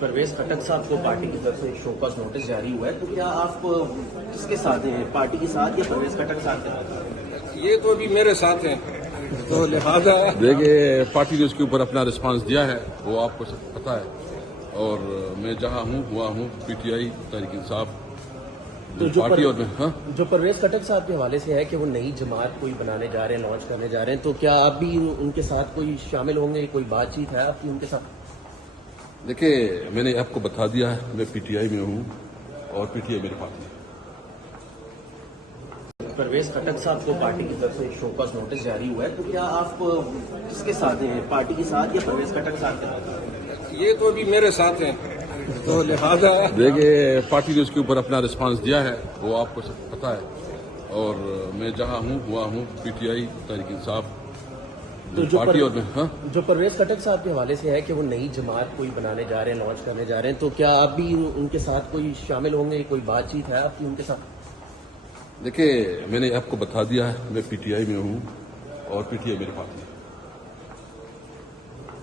پرویز خٹک صاحب کو پارٹی کی طرف سے ایک شوکاز نوٹس جاری ہوا ہے، تو کیا آپ کس کے ساتھ ہیں؟ پارٹی کے ساتھ یا پرویز خٹک صاحب کے ساتھ؟ یہ تو ابھی میرے ساتھ ہیں، تو لہٰذا دیکھیے پارٹی نے اس کے اوپر اپنا رسپانس دیا ہے، وہ آپ کو سب پتہ ہے، اور میں جہاں ہوں ہوا ہوں P T I Tehreek Insaf party اور جو پرویز خٹک صاحب کے حوالے سے ہے کہ وہ نئی جماعت کوئی بنانے جا رہے ہیں، لانچ کرنے جا رہے ہیں، تو کیا آپ بھی ان کے ساتھ کوئی شامل ہوں گے؟ کوئی بات چیت ہے آپ کی ان کے ساتھ؟ دیکھیے میں نے آپ کو بتا دیا ہے، میں پی ٹی آئی میں ہوں اور پی ٹی آئی میری پارٹی ہے۔ پرویز خٹک صاحب کو پارٹی کی طرف سے ایک شوکاز نوٹس جاری ہوا ہے، تو کیا آپ کس کے ساتھ ہیں؟ پارٹی کے ساتھ یا پرویز خٹک صاحب کے ساتھ؟ یہ تو ابھی میرے ساتھ ہیں، تو لہٰذا دیکھیے پارٹی نے اس کے اوپر اپنا رسپانس دیا ہے، وہ آپ کو سب پتہ ہے، اور میں جہاں ہوں ہوا ہوں P T I Tehreek Insaf party اور جو پرویز خٹک صاحب کے حوالے سے ہے کہ وہ نئی جماعت کوئی بنانے جا رہے ہیں، لانچ کرنے جا رہے ہیں، تو کیا آپ بھی ان کے ساتھ کوئی شامل ہوں گے؟ کوئی بات چیت ہے آپ کی ان کے ساتھ؟ دیکھیے میں نے آپ کو بتا دیا ہے، میں پی ٹی آئی میں ہوں اور پی ٹی آئی میری پارٹی ہے۔